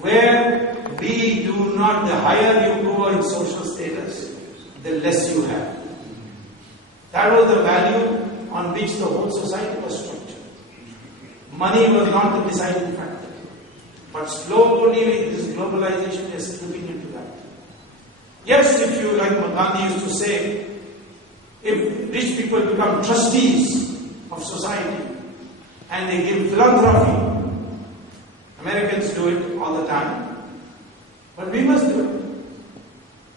where we do not, the higher you go in social status, the less you have. That was the value on which the whole society was structured. Money was not the deciding factor. But slowly this globalization is slipping into that. Yes, if you, like Gandhi used to say, if rich people become trustees of society and they give philanthropy, Americans do it all the time, but we must do it.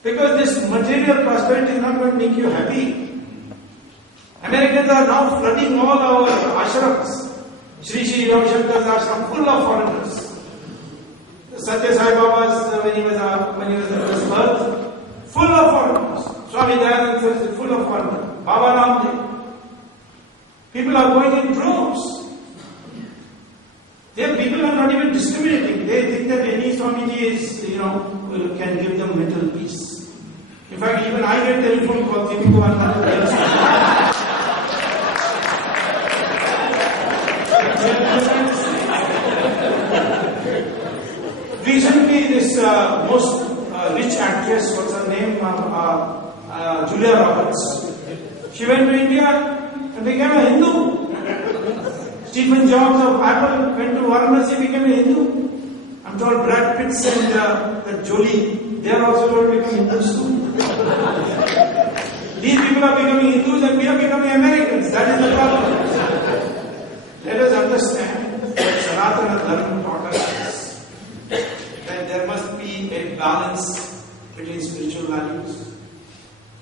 Because this material prosperity is not going to make you happy. Americans are now flooding all our ashrams. Sri Sri Ravi Shankar's ashram full of foreigners. Satya Sai Baba's, when he was at his birth, full of foreigners. Swami Dayananda is full of foreigners. Baba Ramdev. People are going in droves. People are not even discriminating. They think that any Swamiji is, can give them mental peace. In fact, even I get telephone calls, people who are not else. Recently, this most rich actress, what's her name? Julia Roberts. She went to India and became a Hindu. Stephen Jobs of Apple went to Varanasi and became a Hindu. I'm told Brad Pitts and Jolie, they are also going to become Hindus soon. These people are becoming Hindus and we are becoming Americans. That is the problem. Let us understand that Sanatana Dharma taught us that there must be a balance between spiritual values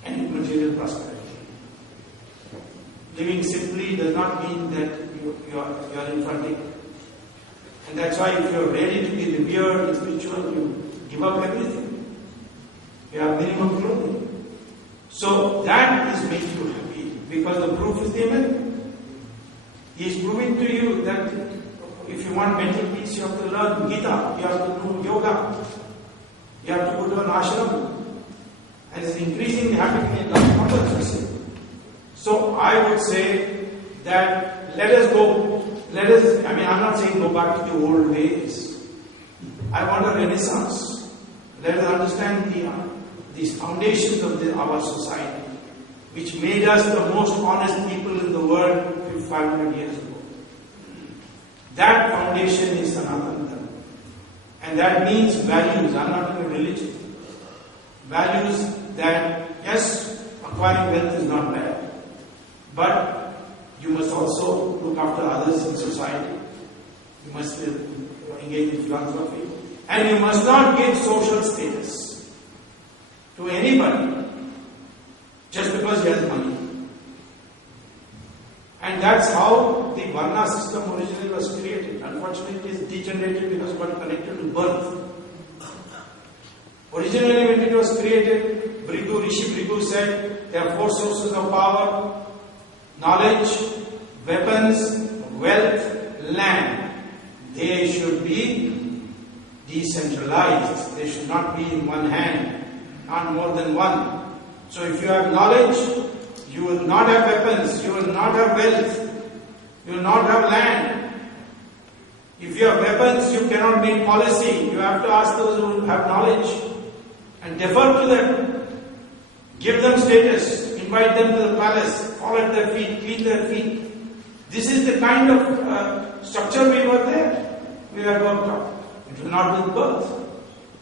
and material prosperity. Living simply does not mean that you are infantic. And that's why if you are ready to be revered and spiritual, you give up everything. You have minimum clothing. So that is makes you happy because the proof is the American. He is proving to you that if you want mental peace, you have to learn Gita, you have to do yoga, you have to go to an ashram. And it's increasingly happening in large numbers. So I would say that I'm not saying go back to the old ways. I want a renaissance. Let us understand these foundations of our society, which made us the most honest people in the world 500 years ago. That foundation is Sanatana Dharma. And that means values. I'm not in a religion. Values that yes, acquiring wealth is not bad, but you must also look after others in society. You must engage in philanthropy, and you must not give social status to anybody just because he has money. And that's how the Varna system originally was created. Unfortunately, it is degenerated because it got connected to birth. Originally, when it was created, Rishi Bhrigu said there are 4 sources of power: knowledge, weapons, wealth, land. They should be decentralized. They should not be in one hand, not more than one. So if you have knowledge, you will not have weapons, you will not have wealth, you will not have land. If you have weapons, you cannot make policy. You have to ask those who have knowledge and defer to them. Give them status, invite them to the palace, fall at their feet, clean their feet. This is the kind of structure we were there. We were worked out. It was not with birth.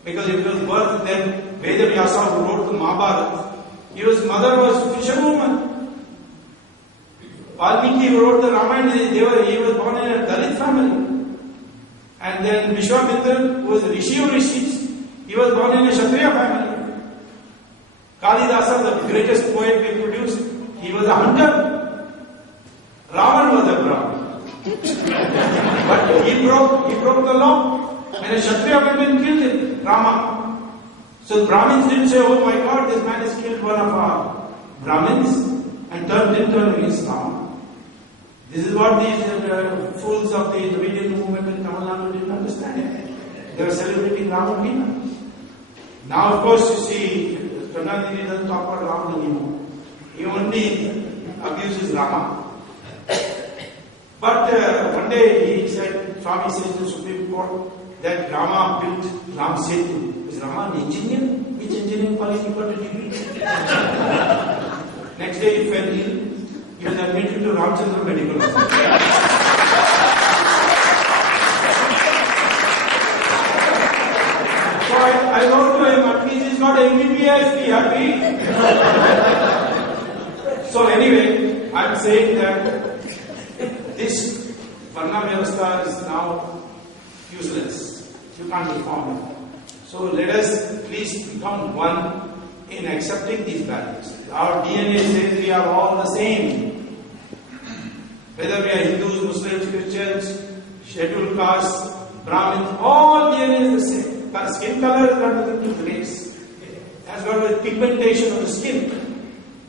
Because if it was birth, then Veda Vyasa, who wrote the Mahabharata, his mother was a fisherwoman. Valmiki, who wrote the Ramayana, he was born in a Dalit family. And then Vishwamitra, who was a Rishi of Rishis, he was born in a Kshatriya family. Kalidasa, the greatest poet we produced, he was a hunter. Ravan was a Brahmin. But he broke the law. And a Kshatriya went and killed him, Rama. So the Brahmins didn't say, oh my God, this man has killed one of our Brahmins and turned him against Rama. This is what these fools of the Dravidian movement in Tamil Nadu didn't understand. They were celebrating Ramanina. Now, of course, you see, Karnataka doesn't talk about Rama anymore. He only abuses Rama. But one day he said, Swamy says in the Supreme Court, that Rama built Ram Setu. Is Rama an engineer? Which engineering college he got a degree? Next day he fell ill. He was admitted to Ramchandra Medical Hospital. So I wrote to him, at least he's got MBBS, be happy. So anyway, I'm saying that this Varna Vyavastha is now useless. You can't reform it. So let us please become one in accepting these values. Our DNA says we are all the same. Whether we are Hindus, Muslims, Christians, scheduled castes, Brahmins, all DNA is the same. Skin color is not nothing to do with race. It has got with pigmentation of the skin.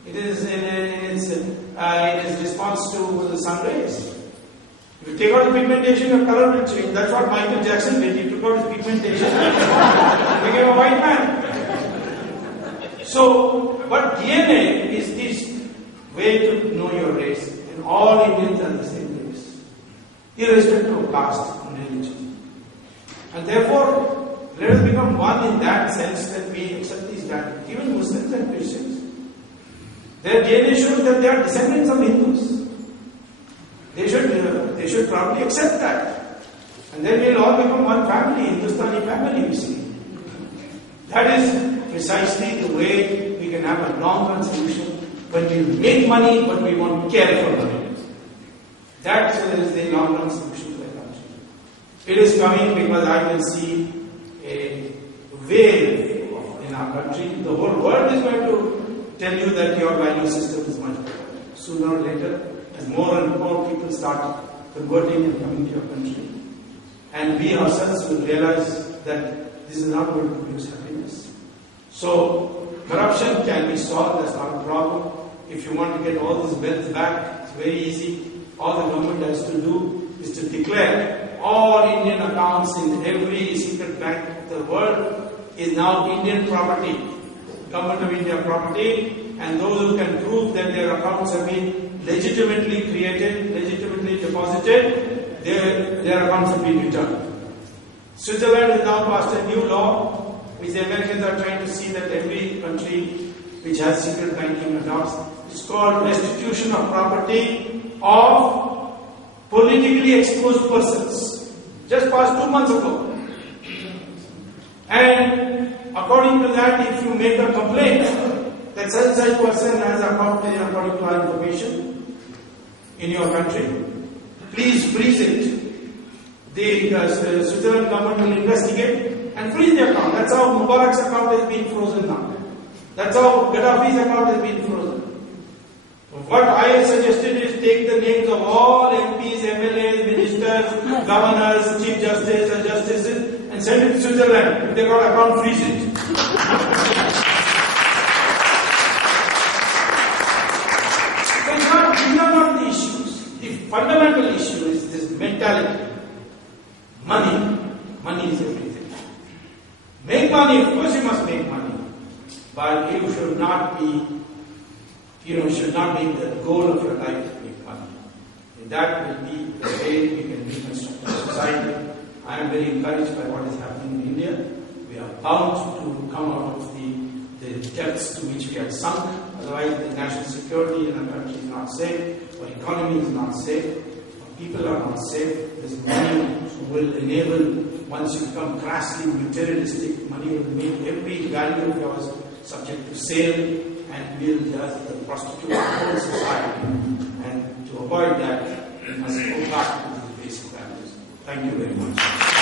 It is in its response to the sun rays. If you take out the pigmentation, your color will change. That's what Michael Jackson did. He took out his pigmentation and became a white man. So, but DNA is this way to know your race. And all Indians are the same race, irrespective of caste and religion. And therefore, let us become one in that sense that we accept these values. Even Muslims and Christians, their DNA shows that they are descendants of Hindus. They should probably accept that. And then we'll all become one family, Hindustani family, you see. That is precisely the way we can have a long-run solution when we make money, but we won't care for money. That is the long-run solution to the country. It is coming because I can see a wave in our country. The whole world is going to tell you that your value system is much better. Sooner or later, as more and more people start converting and coming to your country, and we ourselves will realize that this is not going to produce happiness. So, corruption can be solved, that's not a problem. If you want to get all this wealth back, it's very easy. All the government has to do is to declare all Indian accounts in every secret bank of the world is now Indian property, Government of India property, and those who can prove that their accounts have been legitimately created, legitimately deposited, their accounts have been returned. Switzerland has now passed a new law, which the Americans are trying to see that every country which has secret banking adopts. It's called restitution of property of politically exposed persons. Just passed 2 months ago. And according to that, if you make a complaint, that such person has account according to our information in your country. Please freeze it. The Switzerland government will investigate and freeze the account. That's how Mubarak's account has been frozen now. That's how Gaddafi's account has been frozen. What I have suggested is take the names of all MPs, MLAs, ministers, governors, chief justice, and justices and send it to Switzerland. If they got account, freeze it. So these are not the issues. The fundamental issue is this mentality. Money. Money is everything. Make money, of course you must make money. But you should not be, should not make the goal of your life to make money. And that will be the way we can reconstruct our society. I am very encouraged by what is happening in India. We are bound to come out of the depths to which we are sunk. Otherwise, the national security in the country is not safe, our economy is not safe, our people are not safe. This money will enable, once you become crassly materialistic, money will make every value of yours subject to sale and will just prostitute the whole society. And to avoid that, we must go back to these basic values. Thank you very much.